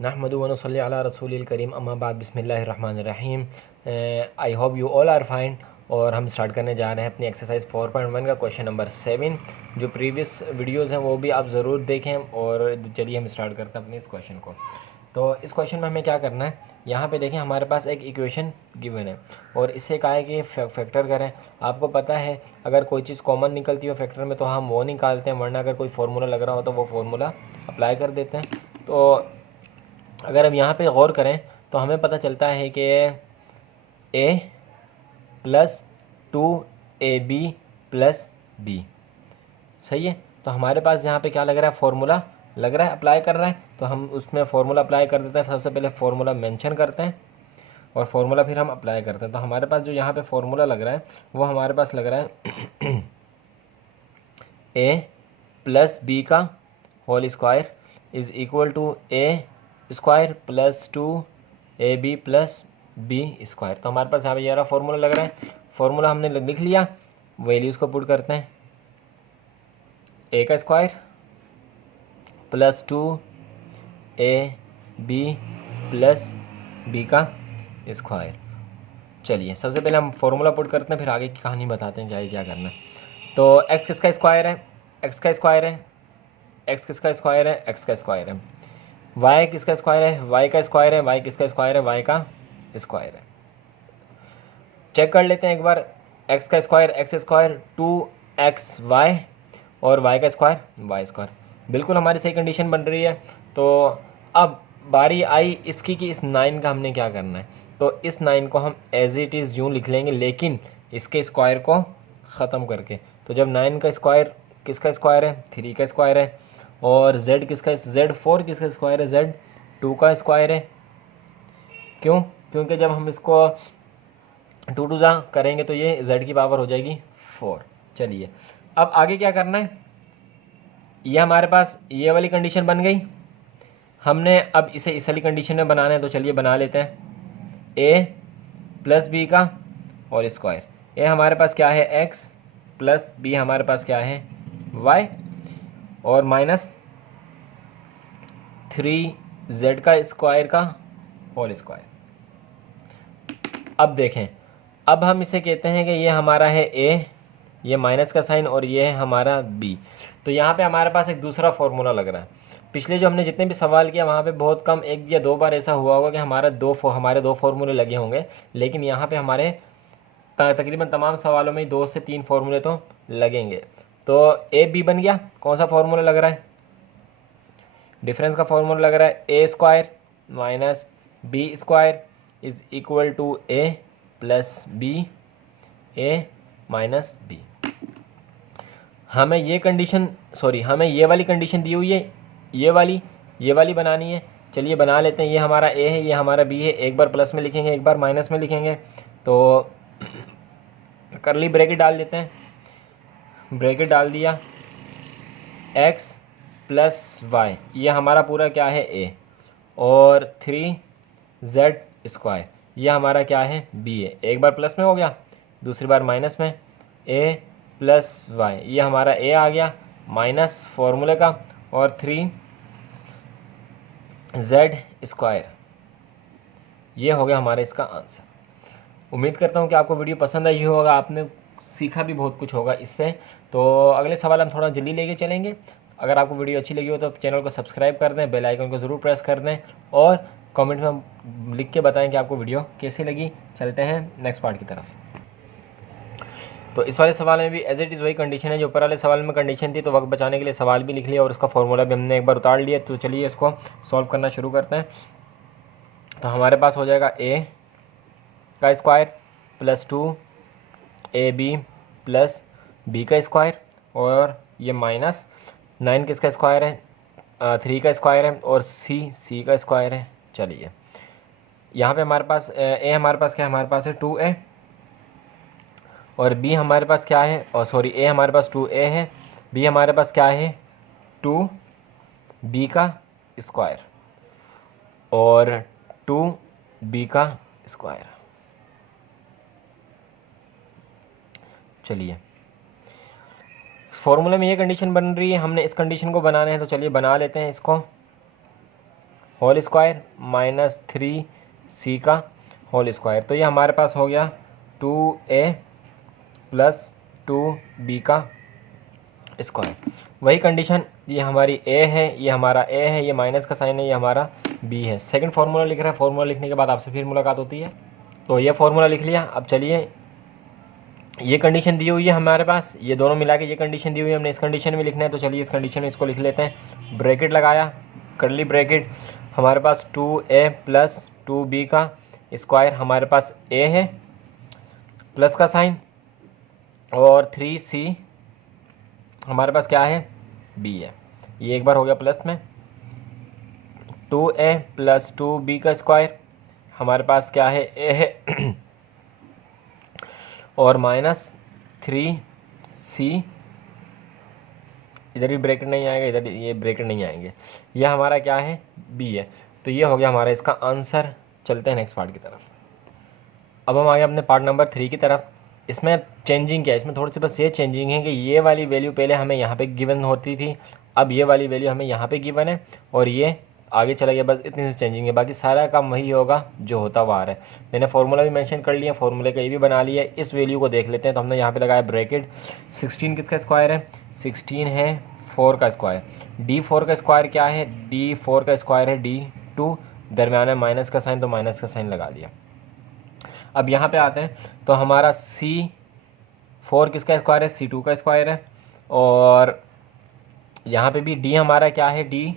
नहमदु व नसल्ली अला रसूलिल करीम अम्मा बाद बिस्मिल्लाहिर रहमानिर रहीम। I hope you all are fine. और हम स्टार्ट करने जा रहे हैं अपनी एक्सरसाइज 4.1 का क्वेश्चन नंबर 7। जो प्रीवियस वीडियोस हैं वो भी आप ज़रूर देखें। और चलिए हम स्टार्ट करते हैं अपने इस क्वेश्चन को। तो इस क्वेश्चन में हमें क्या करना है, यहाँ पे देखें हमारे पास एक इक्वेशन गिवन है और इससे कहा है कि फैक्टर करें। आपको पता है अगर कोई चीज़ कॉमन निकलती हो फैक्टर में तो हम वो निकालते हैं, वरना अगर कोई फार्मूला लग रहा हो तो वो फार्मूला अप्लाई कर देते हैं। तो अगर हम यहाँ पे गौर करें तो हमें पता चलता है कि a plus 2ab plus b सही है। तो हमारे पास यहाँ पे क्या लग रहा है, फार्मूला लग रहा है, अप्लाई कर रहा है। तो हम उसमें फार्मूला अप्लाई कर देते हैं। सबसे पहले फार्मूला मेंशन करते हैं और फार्मूला फिर हम अप्लाई करते हैं। तो हमारे पास जो यहाँ पे फार्मूला लग रहा है वो हमारे पास लग रहा है a प्लस बी का whole square is equal to a square plus 2ab plus b square. तो हमारे पास यहाँ पे ये रहा फार्मूला लग रहा है। फार्मूला हमने लिख लिया, वैल्यूज़ को पुट करते हैं। a का square plus 2ab plus b का स्क्वायर। चलिए सबसे पहले हम फार्मूला पुट करते हैं, फिर आगे की कहानी बताते हैं क्या करना है। तो x किसका स्क्वायर है, x का स्क्वायर है, x किसका स्क्वायर है, x का स्क्वायर है। y किसका स्क्वायर है, y का स्क्वायर है, y किसका स्क्वायर है, y का स्क्वायर है। चेक कर लेते हैं एक बार। x का स्क्वायर x स्क्वायर 2xy और y का स्क्वायर y स्क्वायर। बिल्कुल हमारी सही कंडीशन बन रही है। तो अब बारी आई इसकी कि इस 9 का हमने क्या करना है। तो इस 9 को हम एज इट इज़ यूँ लिख लेंगे, लेकिन इसके स्क्वायर को ख़त्म करके। तो जब 9 का स्क्वायर किसका स्क्वायर है, 3 का स्क्वायर है। और z किसका, z4 किसका स्क्वायर है, z2 का स्क्वायर है। क्यों, क्योंकि जब हम इसको 2 2 जा करेंगे तो ये z की पावर हो जाएगी 4। चलिए अब आगे क्या करना है, ये हमारे पास ये वाली कंडीशन बन गई। हमने अब इसे इस वाली कंडीशन में बनाना है, तो चलिए बना लेते हैं। a प्लस बी का और स्क्वायर। ए हमारे पास क्या है x प्लस बी हमारे पास क्या है y और माइनस 3z का स्क्वायर का होल स्क्वायर। अब देखें, अब हम इसे कहते हैं कि ये हमारा है a, ये माइनस का साइन और ये है हमारा b। तो यहाँ पे हमारे पास एक दूसरा फार्मूला लग रहा है। पिछले जो हमने जितने भी सवाल किया वहाँ पे बहुत कम, 1 या 2 बार ऐसा हुआ होगा कि हमारे दो फार्मूले लगे होंगे। लेकिन यहाँ पे हमारे तकरीबन तमाम सवालों में 2 से 3 फार्मूले तो लगेंगे। तो ए बी बन गया। कौन सा फार्मूला लग रहा है, डिफरेंस का फार्मूला लग रहा है A square minus B square is equal to A plus B, A minus B. हमें ये कंडीशन हमें ये वाली कंडीशन दी हुई है, ये वाली बनानी है। चलिए बना लेते हैं। ये हमारा ए है, ये हमारा बी है। एक बार प्लस में लिखेंगे, एक बार माइनस में लिखेंगे। तो करली ब्रैकेट डाल देते हैं, ब्रैकेट डाल दिया। x प्लस वाई, ये हमारा पूरा क्या है a, और 3z स्क्वायर ये हमारा क्या है b है। एक बार प्लस में हो गया, दूसरी बार माइनस में। a प्लस वाई ये हमारा a आ गया माइनस फार्मूले का, और 3z स्क्वायर ये हो गया हमारा इसका आंसर। उम्मीद करता हूँ कि आपको वीडियो पसंद आई होगा, आपने सीखा भी बहुत कुछ होगा इससे। तो अगले सवाल हम थोड़ा जल्दी लेके चलेंगे। अगर आपको वीडियो अच्छी लगी हो तो चैनल को सब्सक्राइब कर दें, बेल आइकन को ज़रूर प्रेस कर दें और कमेंट में लिख के बताएं कि आपको वीडियो कैसी लगी। चलते हैं नेक्स्ट पार्ट की तरफ। तो इस वाले सवाल में भी एज इट इज़ वही कंडीशन है जो ऊपर वाले सवाल में कंडीशन थी। तो वक्त बचाने के लिए सवाल भी लिख लिया और उसका फॉर्मूला भी हमने एक बार उतार लिया। तो चलिए इसको सॉल्व करना शुरू करते हैं। तो हमारे पास हो जाएगा a का square plus 2ab plus b का स्क्वायर, और ये माइनस 9 किसका स्क्वायर है, 3 का स्क्वायर है, और c का स्क्वायर है। चलिए यहाँ पे हमारे पास a हमारे पास क्या है, हमारे पास है 2a, और b हमारे पास क्या है, और a हमारे पास 2a है, b हमारे पास क्या है 2b का स्क्वायर और 2b का स्क्वायर। चलिए फॉर्मूले में ये कंडीशन बन रही है, हमने इस कंडीशन को बनाना है। तो चलिए बना लेते हैं इसको। होल स्क्वायर माइनस 3c का होल स्क्वायर। तो ये हमारे पास हो गया 2a प्लस 2b का स्क्वायर। वही कंडीशन, ये हमारी a है, ये हमारा a है, ये माइनस का साइन है, ये हमारा b है। सेकंड फार्मूला लिख रहा है, फार्मूला लिखने के बाद आपसे फिर मुलाकात होती है। तो ये फार्मूला लिख लिया। अब चलिए, ये कंडीशन दी हुई है हमारे पास, ये दोनों मिला के ये कंडीशन दी हुई है, हमने इस कंडीशन में लिखना है। तो चलिए इस कंडीशन में इसको लिख लेते हैं। ब्रैकेट लगाया, कर्ली ब्रैकेट, हमारे पास 2a प्लस 2b का स्क्वायर, हमारे पास a है प्लस का साइन, और 3c हमारे पास क्या है, b है। ये एक बार हो गया प्लस में, 2a प्लस 2b का स्क्वायर, हमारे पास क्या है, a है और माइनस 3c, इधर भी ब्रैकेट नहीं आएगा, इधर ये ब्रैकेट नहीं आएंगे, यह हमारा क्या है, b है। तो ये हो गया हमारा इसका आंसर। चलते हैं नेक्स्ट पार्ट की तरफ। अब हम आ गए अपने पार्ट नंबर 3 की तरफ। इसमें चेंजिंग क्या है, इसमें थोड़ी सी बस ये चेंजिंग है कि ये वाली वैल्यू पहले हमें यहाँ पे गिवन होती थी, अब ये वाली वैल्यू हमें यहाँ पे गिवन है और ये आगे चला गया। बस इतनी सी चेंजिंग है, बाकी सारा काम वही होगा जो होता हुआ आ रहा है। मैंने फार्मूला भी मेंशन कर लिया, फार्मूले का ये भी बना लिया। इस वैल्यू को देख लेते हैं। तो हमने यहाँ पे लगाया ब्रैकेट, 16 किसका स्क्वायर है, 16 है 4 का स्क्वायर। D4 का स्क्वायर क्या है, D4 का स्क्वायर है D2, दरम्यान में माइनस का साइन, तो माइनस का साइन लगा दिया। अब यहाँ पे आते हैं, तो हमारा C4 किसका स्क्वायर है, C2 का स्क्वायर है, और यहाँ पे भी D हमारा क्या है, D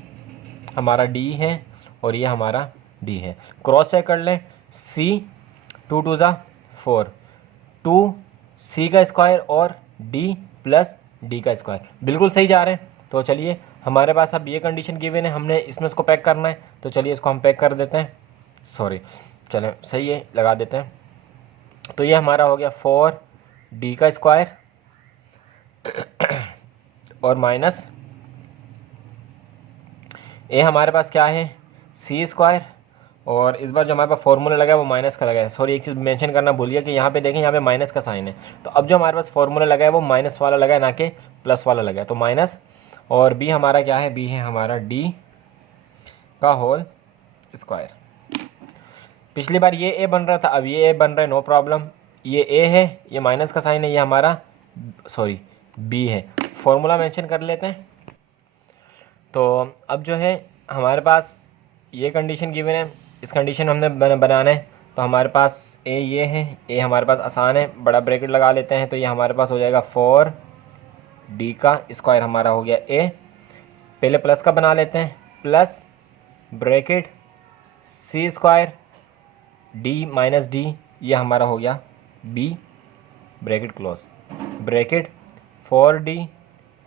हमारा D है और ये हमारा D है। क्रॉस चेक कर लें, C 2 2 ज़ा 4, 2C का स्क्वायर और D प्लस D का स्क्वायर, बिल्कुल सही जा रहे हैं। तो चलिए, हमारे पास अब ये कंडीशन गिवन है, हमने इसमें इसको पैक करना है। तो चलिए इसको हम पैक कर देते हैं, चलें सही है, लगा देते हैं। तो ये हमारा हो गया 4D का स्क्वायर और माइनस ए हमारे पास क्या है, C स्क्वायर, और इस बार जो हमारे पास फॉर्मूला लगा है वो माइनस का लगा है। सॉरी, एक चीज़ मेंशन करना भूल गया कि यहाँ पे देखें, यहाँ पे माइनस का साइन है। तो अब जो हमारे पास फॉर्मूला लगा है वो माइनस वाला लगा है, ना कि प्लस वाला लगा है। तो माइनस, और B हमारा क्या है, B है हमारा D का होल स्क्वायर। पिछली बार ये A बन रहा था, अब ये A बन रहा है, नो प्रॉब्लम। ये A है, ये माइनस का साइन है, ये हमारा B है। फॉर्मूला मेंशन कर लेते हैं। तो अब जो है हमारे पास ये कंडीशन गिवन है, इस कंडीशन हमने बनाना है। तो हमारे पास A ये है, A हमारे पास आसान है, बड़ा ब्रैकेट लगा लेते हैं। तो ये हमारे पास हो जाएगा 4D का स्क्वायर, हमारा हो गया A। पहले प्लस का बना लेते हैं, plus bracket C square D minus D, ये हमारा हो गया B, bracket close, bracket 4D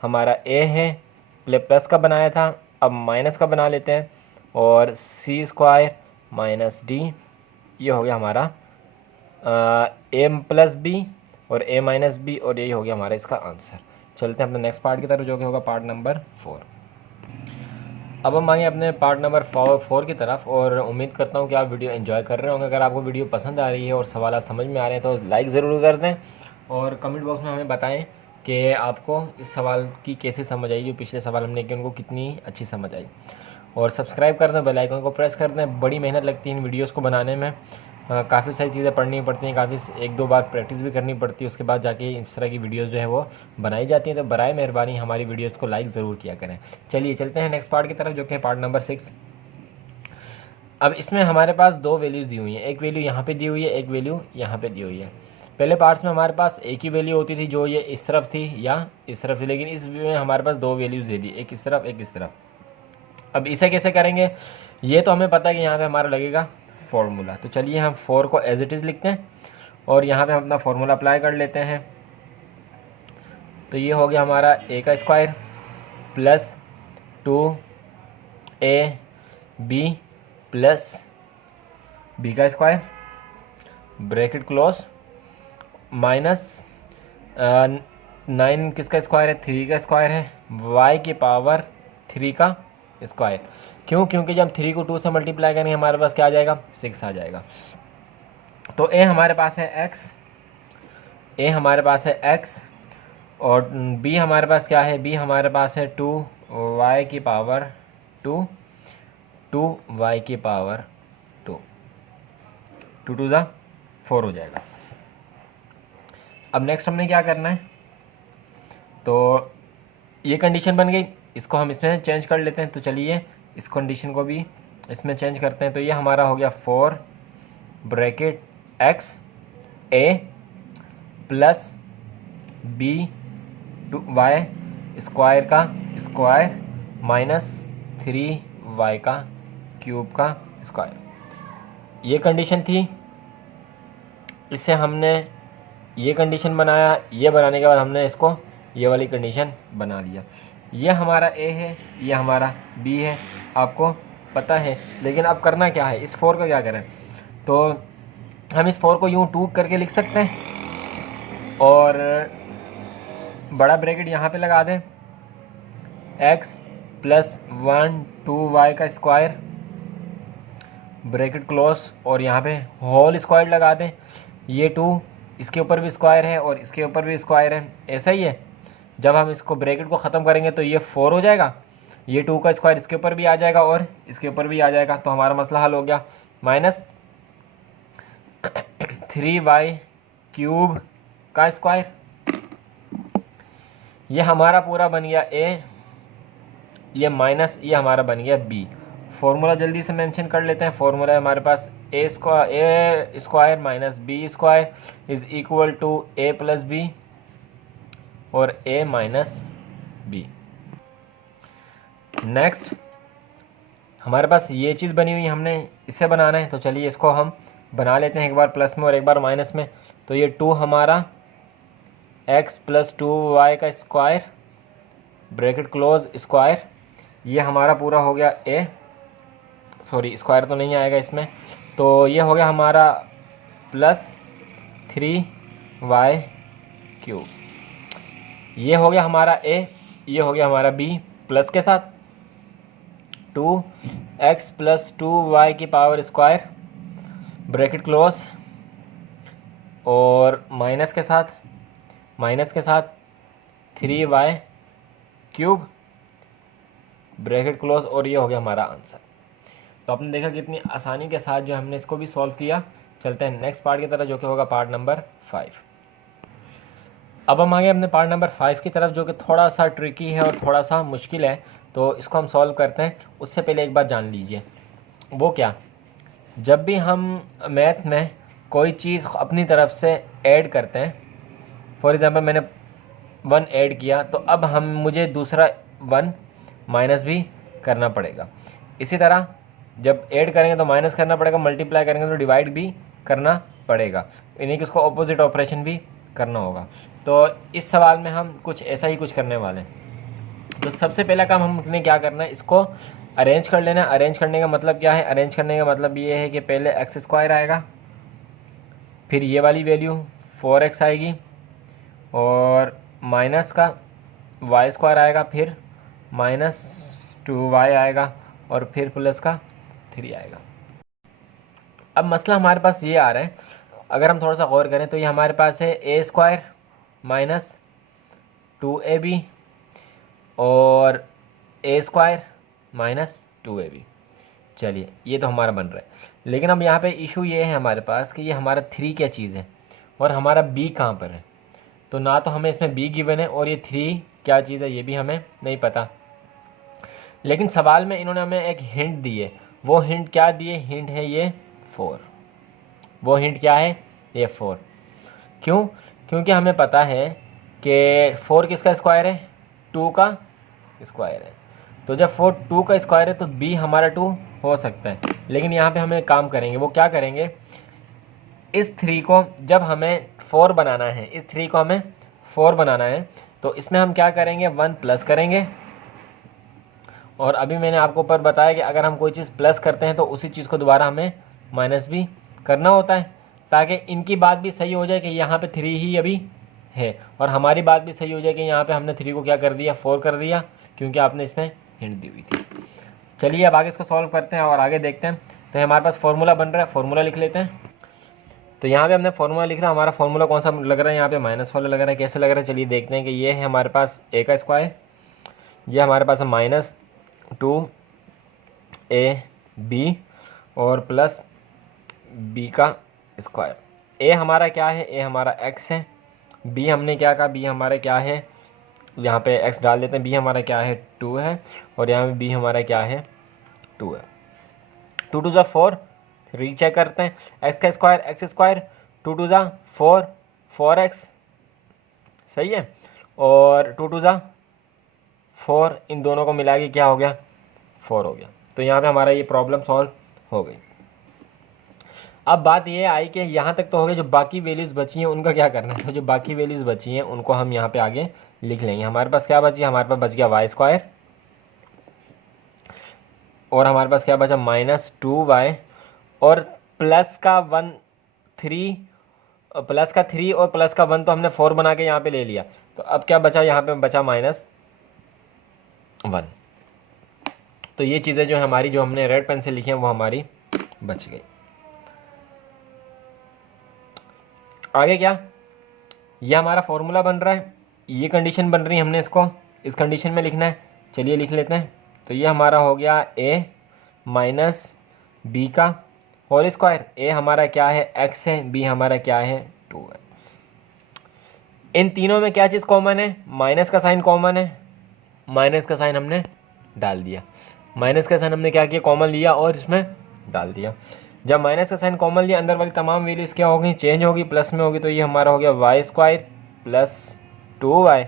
हमारा A है, प्लस का बनाया था, अब माइनस का बना लेते हैं, और C स्क्वायर माइनस D, ये हो गया हमारा A प्लस B और A माइनस B, और यही हो गया हमारा इसका आंसर। चलते हैं अपने नेक्स्ट पार्ट की तरफ, जो कि होगा पार्ट नंबर 4। अब हम आएंगे अपने पार्ट नंबर 4 की तरफ, और उम्मीद करता हूँ कि आप वीडियो एंजॉय कर रहे होंगे। अगर आपको वीडियो पसंद आ रही है और सवाल समझ में आ रहे हैं तो लाइक ज़रूर कर दें, और कमेंट बॉक्स में हमें बताएं कि आपको इस सवाल की कैसे समझ आई, जो पिछले सवाल हमने किए उनको कितनी अच्छी समझ आई। और सब्सक्राइब कर दें, बेल आइकन को प्रेस कर दें। बड़ी मेहनत लगती है इन वीडियोस को बनाने में, काफ़ी सारी चीज़ें पढ़नी पड़ती हैं, काफ़ी 1-2 बार प्रैक्टिस भी करनी पड़ती है, उसके बाद जाके इस तरह की वीडियोस जो है वो बनाई जाती हैं। तो बराए मेहरबानी हमारी वीडियोस को लाइक ज़रूर किया करें। चलिए चलते हैं नेक्स्ट पार्ट की तरफ, जो कि है पार्ट नंबर 6। अब इसमें हमारे पास 2 वैल्यूज़ दी हुई हैं, एक वैल्यू यहाँ पर दी हुई है, एक वैल्यू यहाँ पर दी हुई है। पहले पार्ट्स में हमारे पास एक ही वैल्यू होती थी, जो ये इस तरफ थी या इस तरफ थी, लेकिन इस में हमारे पास 2 वैल्यूज़ दे दी, एक इस तरफ एक इस तरफ। अब इसे कैसे करेंगे, ये तो हमें पता है कि यहाँ पे हमारा लगेगा फॉर्मूला। तो चलिए हम 4 को एज इट इज़ लिखते हैं और यहाँ पे हम अपना फॉर्मूला अप्लाई कर लेते हैं। तो ये हो गया हमारा A का square plus 2AB plus B का स्क्वायर, ब्रैकेट क्लोज, माइनस 9 किसका स्क्वायर है, 3 का स्क्वायर है, y की पावर 3 का स्क्वायर। क्यों, क्योंकि जब 3 को 2 से मल्टीप्लाई करेंगे हमारे पास क्या आ जाएगा, 6 आ जाएगा। तो a हमारे पास है x, a हमारे पास है x, और b हमारे पास क्या है, b हमारे पास है 2y की पावर 2 2y की पावर 2, 2 2 ज़ा 4 हो जाएगा। अब नेक्स्ट हमने क्या करना है, तो ये कंडीशन बन गई, इसको हम इसमें चेंज कर लेते हैं। तो चलिए इस कंडीशन को भी इसमें चेंज करते हैं। तो ये हमारा हो गया 4 bracket x a plus b 2y square का स्क्वायर माइनस 3y का क्यूब का स्क्वायर। ये कंडीशन थी, इससे हमने ये कंडीशन बनाया। ये बनाने के बाद हमने इसको ये वाली कंडीशन बना लिया। ये हमारा a है, ये हमारा b है, आपको पता है। लेकिन अब करना क्या है, इस 4 का क्या करें, तो हम इस 4 को यूँ 2 करके लिख सकते हैं और बड़ा ब्रैकेट यहाँ पे लगा दें, x प्लस 1 2y का स्क्वायर ब्रैकेट क्लोज, और यहाँ पे होल स्क्वायर लगा दें। ये 2 इसके ऊपर भी स्क्वायर है और इसके ऊपर भी स्क्वायर है, ऐसा ही है। जब हम इसको ब्रैकेट को ख़त्म करेंगे तो ये 4 हो जाएगा, ये 2 का स्क्वायर इसके ऊपर भी आ जाएगा और इसके ऊपर भी आ जाएगा। तो हमारा मसला हल हो गया। माइनस 3y क्यूब का स्क्वायर, ये हमारा पूरा बन गया a, ये माइनस ये हमारा बन गया b। फॉर्मूला जल्दी से मेंशन कर लेते हैं। फॉर्मूला है हमारे पास a square minus b square is equal to a plus b और a माइनस b। नेक्स्ट हमारे पास ये चीज़ बनी हुई, हमने इसे बनाना है। तो चलिए इसको हम बना लेते हैं, एक बार प्लस में और एक बार माइनस में। तो ये 2 हमारा x प्लस 2y का स्क्वायर ब्रैकेट क्लोज स्क्वायर, ये हमारा पूरा हो गया a, सॉरी स्क्वायर तो नहीं आएगा इसमें, तो ये हो गया हमारा प्लस 3y क्यूब। ये हो गया हमारा a, ये हो गया हमारा b प्लस के साथ 2x प्लस 2y की पावर स्क्वायर ब्रैकेट क्लोज, और माइनस के साथ 3y क्यूब ब्रैकेट क्लोज, और ये हो गया हमारा आंसर। तो आपने देखा कितनी आसानी के साथ जो हमने इसको भी सॉल्व किया। चलते हैं नेक्स्ट पार्ट की तरफ, जो कि होगा पार्ट नंबर 5। अब हम आगे अपने पार्ट नंबर 5 की तरफ, जो कि थोड़ा सा ट्रिकी है और थोड़ा सा मुश्किल है। तो इसको हम सॉल्व करते हैं। उससे पहले एक बात जान लीजिए, वो क्या, जब भी हम मैथ में कोई चीज़ अपनी तरफ से ऐड करते हैं, फॉर एग्ज़ाम्पल मैंने 1 ऐड किया, तो अब मुझे दूसरा 1 माइनस भी करना पड़ेगा। इसी तरह जब ऐड करेंगे तो माइनस करना पड़ेगा, मल्टीप्लाई करेंगे तो डिवाइड भी करना पड़ेगा, यानी कि उसको ऑपोजिट ऑपरेशन भी करना होगा। तो इस सवाल में हम कुछ ऐसा ही कुछ करने वाले हैं। तो सबसे पहला काम हमने क्या करना है, इसको अरेंज कर लेना है। अरेंज करने का मतलब क्या है, अरेंज करने का मतलब ये है कि पहले एक्स स्क्वायर आएगा, फिर ये वाली वैल्यू 4x आएगी, और माइनस का वाई स्क्वायर आएगा, फिर माइनस 2y आएगा, और फिर प्लस का 3 आएगा। अब मसला हमारे पास ये आ रहा है, अगर हम थोड़ा सा गौर करें तो ये हमारे पास है a स्क्वायर माइनस 2ab और a स्क्वायर माइनस 2ab। चलिए ये तो हमारा बन रहा है, लेकिन अब यहाँ पे इशू ये है हमारे पास कि ये हमारा 3 क्या चीज़ है और हमारा b कहाँ पर है। तो ना तो हमें इसमें b गिवन है, और ये 3 क्या चीज़ है ये भी हमें नहीं पता। लेकिन सवाल में इन्होंने हमें एक हिंट दी है। वो हिंट क्या दिए, हिंट है ये 4। वो हिंट क्या है, ये 4। क्यों, क्योंकि हमें पता है कि 4 किसका स्क्वायर है, 2 का स्क्वायर है। तो जब 4 2 का स्क्वायर है तो b हमारा 2 हो सकता है। लेकिन यहाँ पे हमें एक काम करेंगे, वो क्या करेंगे, इस 3 को जब हमें 4 बनाना है, इस 3 को हमें 4 बनाना है, तो इसमें हम क्या करेंगे, 1 प्लस करेंगे। और अभी मैंने आपको ऊपर बताया कि अगर हम कोई चीज़ प्लस करते हैं तो उसी चीज़ को दोबारा हमें माइनस भी करना होता है, ताकि इनकी बात भी सही हो जाए कि यहाँ पे 3 ही अभी है, और हमारी बात भी सही हो जाए कि यहाँ पे हमने 3 को क्या कर दिया, 4 कर दिया, क्योंकि आपने इसमें हिंट दी हुई थी। चलिए अब आगे इसको सॉल्व करते हैं और आगे देखते हैं। तो हमारे पास फॉर्मूला बन रहा है, फॉर्मूला लिख लेते हैं। तो यहाँ पे हमने फॉर्मूला लिख रहा है। हमारा फॉर्मूला कौन सा लग रहा है, यहाँ पे माइनस वाला लग रहा है। कैसे लग रहा है, चलिए देखते हैं कि ये है हमारे पास a का स्क्वायर, ये हमारे पास है माइनस 2a बी और प्लस बी का स्क्वायर। ए हमारा क्या है, ए हमारा एक्स है। बी हमने क्या कहा, बी हमारा क्या है, यहाँ पे एक्स डाल देते हैं। बी हमारा क्या है, 2 है, और यहाँ पे बी हमारा क्या है, 2 है। 2 टू ज़ा 4, रीचेक करते हैं। एक्स का स्क्वायर एक्स स्क्वायर, 2 टू ज़ा 4, 4x, सही है। और 2 टू ज़ा 4, इन दोनों को मिला के क्या हो गया, 4 हो गया। तो यहाँ पे हमारा ये प्रॉब्लम सॉल्व हो गई। अब बात ये आई कि यहाँ तक तो हो गया, जो बाकी वैल्यूज़ बची हैं उनका क्या करना है। तो जो बाकी वैल्यूज़ बची हैं उनको हम यहाँ पे आगे लिख लेंगे। हमारे पास क्या बची, हमारे पास बच गया वाई स्क्वायर, और हमारे पास क्या बचा, -2y, और प्लस का 1 3, प्लस का 3 और प्लस का 1 तो हमने 4 बना के यहाँ पे ले लिया। तो अब क्या बचा, यहाँ पे बचा -1। तो ये चीज़ें जो हमारी, जो हमने रेड पेन से लिखी हैं वो हमारी बच गई। आगे क्या, ये हमारा फॉर्मूला बन रहा है, ये कंडीशन बन रही है, हमने इसको इस कंडीशन में लिखना है। चलिए लिख लेते हैं। तो ये हमारा हो गया a माइनस बी का होल स्क्वायर। ए हमारा क्या है, x है, बी हमारा क्या है, 2 है। इन तीनों में क्या चीज़ कॉमन है, माइनस का साइन कॉमन है। माइनस का साइन हमने डाल दिया, माइनस का साइन हमने क्या किया, कॉमन लिया और इसमें डाल दिया। जब माइनस का साइन कॉमन लिया, अंदर वाली तमाम वैल्यूज क्या होगी, चेंज होगी, प्लस में होगी। तो ये हमारा हो गया वाई स्क्वायर प्लस 2y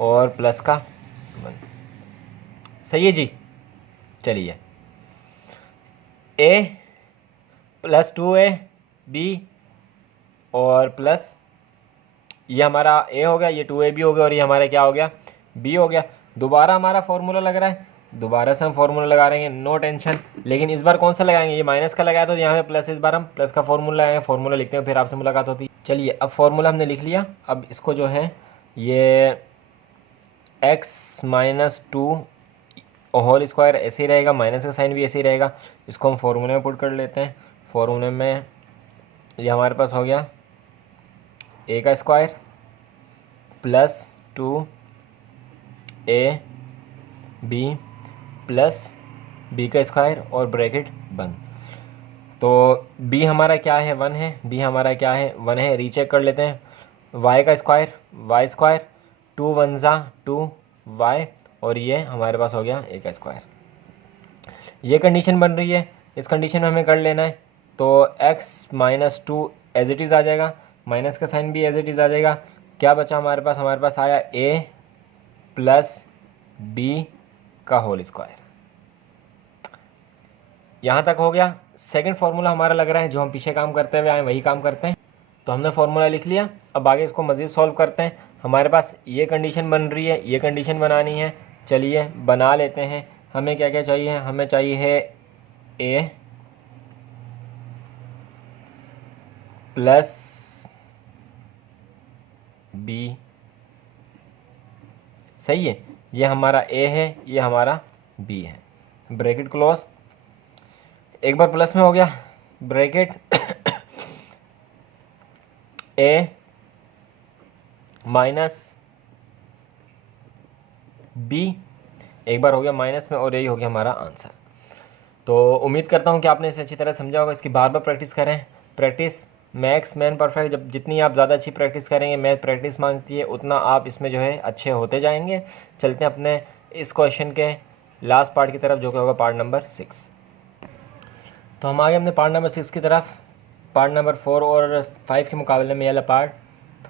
और प्लस का 1। सही है जी। चलिए a प्लस 2a b और प्लस ये हमारा a हो गया, ये 2ab हो गया, और ये हमारा क्या हो गया, b हो गया। दोबारा हमारा फॉर्मूला लग रहा है, दोबारा से हम फॉर्मूला लगा रहे हैं, नो टेंशन। लेकिन इस बार कौन सा लगाएंगे, ये माइनस का लगाया तो यहाँ पे प्लस, इस बार हम प्लस का फॉर्मूला लगाएंगे। फॉर्मूला लिखते हैं फिर आपसे मुलाकात होती है। चलिए अब फॉर्मूला हमने लिख लिया। अब इसको जो है ये x माइनस 2 होल स्क्वायर ऐसे ही रहेगा, माइनस का साइन भी ऐसे ही रहेगा। इसको हम फॉर्मूले में पुट कर लेते हैं। फॉर्मूले में ये हमारे पास हो गया a का square plus 2ab plus b का स्क्वायर और ब्रैकेट बंद। तो b हमारा क्या है, 1 है, b हमारा क्या है, 1 है। रीचेक कर लेते हैं। y का स्क्वायर, y स्क्वायर, 2 1 ज़ा 2y, और ये हमारे पास हो गया a का स्क्वायर। ये कंडीशन बन रही है, इस कंडीशन में हमें कर लेना है। तो x minus 2 as it is आ जाएगा, माइनस का साइन भी एज इट इज़ आ जाएगा। क्या बचा हमारे पास आया a प्लस b का होल स्क्वायर। यहाँ तक हो गया। सेकंड फार्मूला हमारा लग रहा है, जो हम पीछे काम करते हुए आए वही काम करते हैं। तो हमने फार्मूला लिख लिया। अब आगे इसको मज़ीद सॉल्व करते हैं। हमारे पास ये कंडीशन बन रही है, ये कंडीशन बनानी है। चलिए बना लेते हैं। हमें क्या क्या चाहिए, हमें चाहिए a प्लस b, सही है। ये हमारा a है, ये हमारा b है। ब्रैकेट क्लोज, एक बार प्लस में हो गया, ब्रैकेट a माइनस b, एक बार हो गया माइनस में, और यही हो गया हमारा आंसर। तो उम्मीद करता हूँ कि आपने इसे अच्छी तरह समझा होगा। इसकी बार बार प्रैक्टिस करें। प्रैक्टिस मैक्स मैन परफेक्ट, जब जितनी आप ज़्यादा अच्छी प्रैक्टिस करेंगे, मैथ प्रैक्टिस मांगती है, उतना आप इसमें जो है अच्छे होते जाएंगे। चलते हैं अपने इस क्वेश्चन के लास्ट पार्ट की तरफ, जो कि होगा पार्ट नंबर 6। तो हम आगे अपने पार्ट नंबर 6 की तरफ। पार्ट नंबर 4 और 5 के मुकाबले में ये वाला पार्ट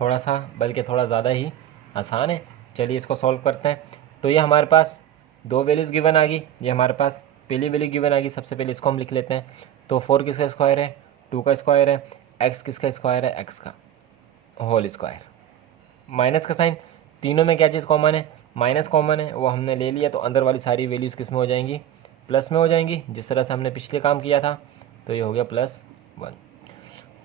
थोड़ा सा, बल्कि थोड़ा ज़्यादा ही आसान है। चलिए इसको सॉल्व करते हैं। तो ये हमारे पास दो वैल्यूज़ गिवन आ गई। ये हमारे पास पहली वैल्यू गिवन आ गई। सबसे पहले इसको हम लिख लेते हैं। तो 4 किसका स्क्वायर है, 2 का स्क्वायर है। x किसका स्क्वायर है, x का होल स्क्वायर। माइनस का साइन, तीनों में क्या चीज़ कॉमन है, माइनस कॉमन है, वो हमने ले लिया। तो अंदर वाली सारी वैल्यूज़ किस में हो जाएंगी, प्लस में हो जाएंगी, जिस तरह से हमने पिछले काम किया था। तो ये हो गया +1।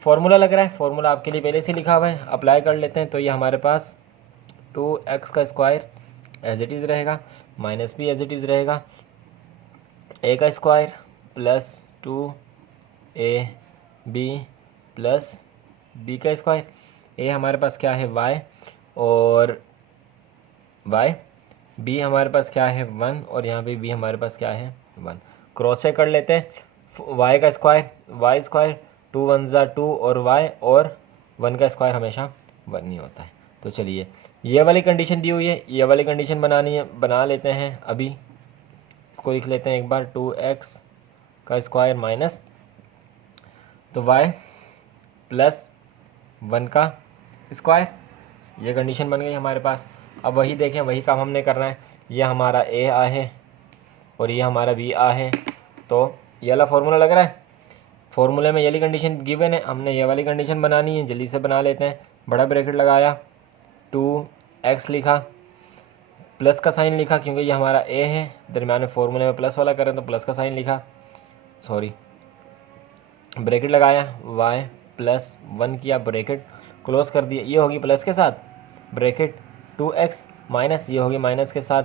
फार्मूला लग रहा है, फार्मूला आपके लिए पहले से लिखा हुआ है, अप्लाई कर लेते हैं। तो ये हमारे पास 2x का स्क्वायर एज इट इज़ रहेगा, माइनस भी एज इट इज़ रहेगा, a का square plus 2ab plus b का स्क्वायर। a हमारे पास क्या है, y, और y, b हमारे पास क्या है 1, और यहाँ पे b हमारे पास क्या है 1। क्रॉस चेक कर लेते हैं। वाई का स्क्वायर वाई स्क्वायर, 2 1 ज़ा 2 और वाई, और 1 का स्क्वायर हमेशा 1 ही होता है। तो चलिए ये वाली कंडीशन दी हुई है, ये वाली कंडीशन बनानी है, बना लेते हैं। अभी इसको लिख लेते हैं एक बार, 2x का स्क्वायर माइनस तो y प्लस 1 का स्क्वायर, ये कंडीशन बन गई हमारे पास। अब वही देखें, वही काम हमने करना है। ये हमारा a आ है और ये हमारा b आ है। तो ये वाला फार्मूला लग रहा है, फार्मूले में ये वाली कंडीशन गिवन है, हमने ये वाली कंडीशन बनानी है। जल्दी से बना लेते हैं। बड़ा ब्रैकेट लगाया, 2x लिखा, प्लस का साइन लिखा क्योंकि ये हमारा a है, दरम्यान में फार्मूले में प्लस वाला करें तो प्लस का साइन लिखा, सॉरी ब्रैकेट लगाया, y प्लस 1 किया, ब्रैकेट क्लोज कर दिया। ये होगी प्लस के साथ ब्रैकेट 2x माइनस, ये होगी माइनस के साथ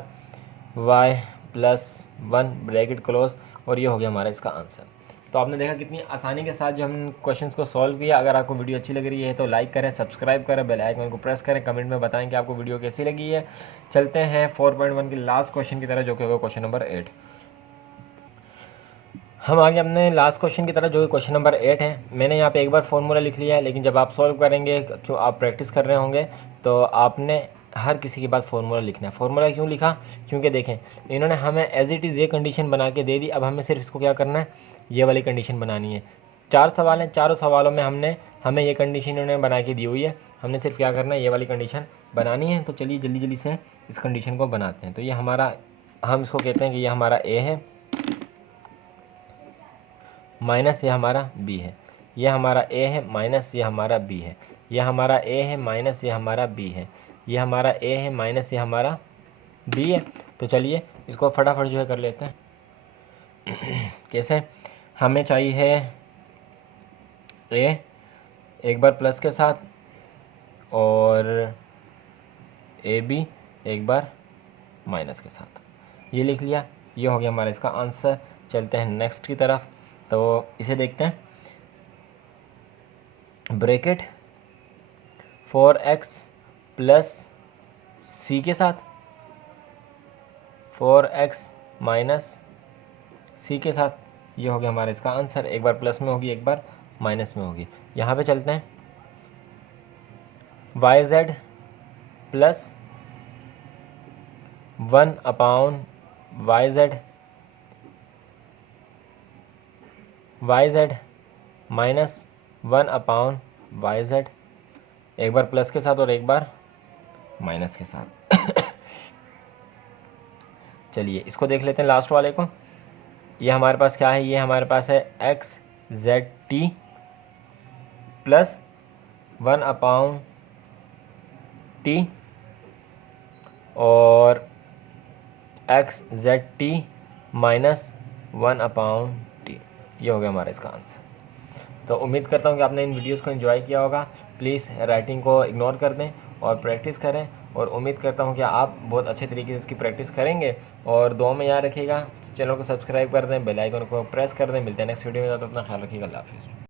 y प्लस 1 ब्रैकेट क्लोज, और ये हो गया हमारा इसका आंसर। तो आपने देखा कितनी आसानी के साथ जो हम क्वेश्चंस को सॉल्व किया। अगर आपको वीडियो अच्छी लग रही है तो लाइक करें, सब्सक्राइब करें, बेल आइकन को प्रेस करें, कमेंट में बताएं कि आपको वीडियो कैसी लगी है। चलते हैं 4.1 के लास्ट क्वेश्चन की तरह, जो कि होगा क्वेश्चन नंबर 8। हम आगे अपने लास्ट क्वेश्चन की तरह, जो कि क्वेश्चन नंबर 8 है। मैंने यहाँ पे एक बार फॉर्मूला लिख लिया है, लेकिन जब आप सॉल्व करेंगे, क्यों आप प्रैक्टिस कर रहे होंगे, तो आपने हर किसी के बाद फार्मूला लिखना है। फार्मूला क्यों लिखा? क्योंकि देखें इन्होंने हमें एज इट इज़ ये कंडीशन बना के दे दी। अब हमें सिर्फ इसको क्या करना है, ये वाली कंडीशन बनानी है। 4 सवाल हैं, चारों सवालों में हमें ये कंडीशन इन्होंने बना के दी हुई है। हमने सिर्फ क्या करना है, ये वाली कंडीशन बनानी है। तो चलिए जल्दी जल्दी से इस कंडीशन को बनाते हैं। तो ये हमारा, हम इसको कहते हैं कि ये हमारा a है, माइनस ये हमारा b है। ये हमारा a है माइनस ये हमारा b है। ये हमारा a है माइनस ये हमारा b है। ये हमारा a है माइनस ये हमारा b है। तो चलिए इसको फटाफट जो है कर लेते हैं। कैसे? हमें चाहिए है a एक बार प्लस के साथ और ab एक बार माइनस के साथ, ये लिख लिया। ये हो गया हमारा इसका आंसर। चलते हैं नेक्स्ट की तरफ। तो इसे देखते हैं, ब्रैकेट 4x प्लस c के साथ, 4x माइनस c के साथ, ये हो गया हमारा इसका आंसर। एक बार प्लस में होगी, एक बार माइनस में होगी। यहाँ पे चलते हैं, yz plus 1 upon yz minus 1 upon yz, एक बार प्लस के साथ और एक बार माइनस के साथ। चलिए इसको देख लेते हैं लास्ट वाले को। ये हमारे पास क्या है, ये हमारे पास है xzt प्लस 1 अपॉन t और xzt माइनस 1 अपॉन t, ये हो गया हमारा इसका आंसर। तो उम्मीद करता हूँ कि आपने इन वीडियोस को एंजॉय किया होगा। प्लीज़ राइटिंग को इग्नोर कर दें और प्रैक्टिस करें, और उम्मीद करता हूँ कि आप बहुत अच्छे तरीके से इसकी प्रैक्टिस करेंगे। और दुआ में याद रखिएगा, चैनल को सब्सक्राइब कर दें, बेल आइकन को प्रेस कर दें। मिलते हैं नेक्स्ट वीडियो में, तो अपना ख्याल रखिएगा। अल्लाह हाफिज़।